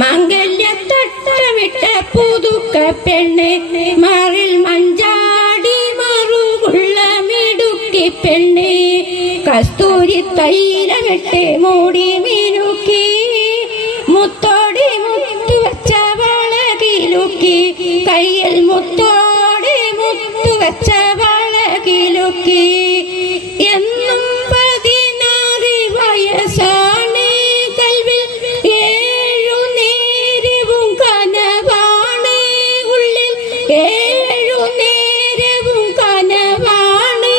മംഗല്യത്തട്ടമിട്ട പുതുക്ക പെണ്ണെ മാറിൽ മഞ്ചാടി മറുകുള്ള മിടുക്കി പെണ്ണെ കസ്തൂരി തൈലമിട്ട് മൂടി മിനുക്കി മുത്തോടി മുത്തു വച്ച വളകിലുക്കി കയ്യിൽ മുത്തോടി മുത്തു വച്ച വളകിലുക്കി എന്നും 16 വയസ്സാണ് കൽവിൽ 7 നേരവും കനവാണ് ഉള്ളിൽ 7 നേരവും കനവാണ്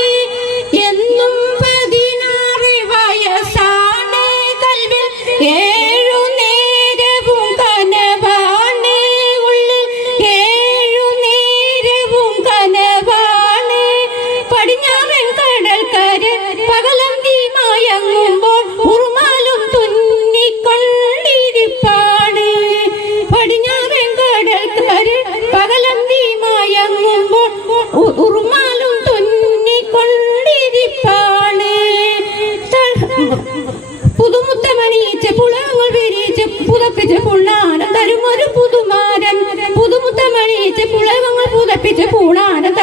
എന്നും 16 വയസ്സാണ് കൽവിൽ 7 നേരവും കനവാണ് ഉള്ളിൽ 7 നേരവും കനവാണ് പടിഞ്ഞാറൻ കടൽക്കര പകലന്തി മയങ്ങുമ്പോൾ ഉറുമാലും തുന്നിക്കൊണ്ടിരിപ്പാണ് പടിഞ്ഞാറൻ കടൽക്കര പകലന്തി മയങ്ങുമ്പോൾ ഉറുമാലും തുന്നിക്കൊണ്ടിരിപ്പാണ് പുതുമുത്തമണിയിച്ച പുളങ്ങൾ വിരിച്ച് പുതപ്പിച്ച പുണ്ണാനം തരുമൊരു പുതുമാരൻ പുതുമുത്തമണിയിച്ച പുളവങ്ങൾ പുതപ്പിച്ച പൂണാനം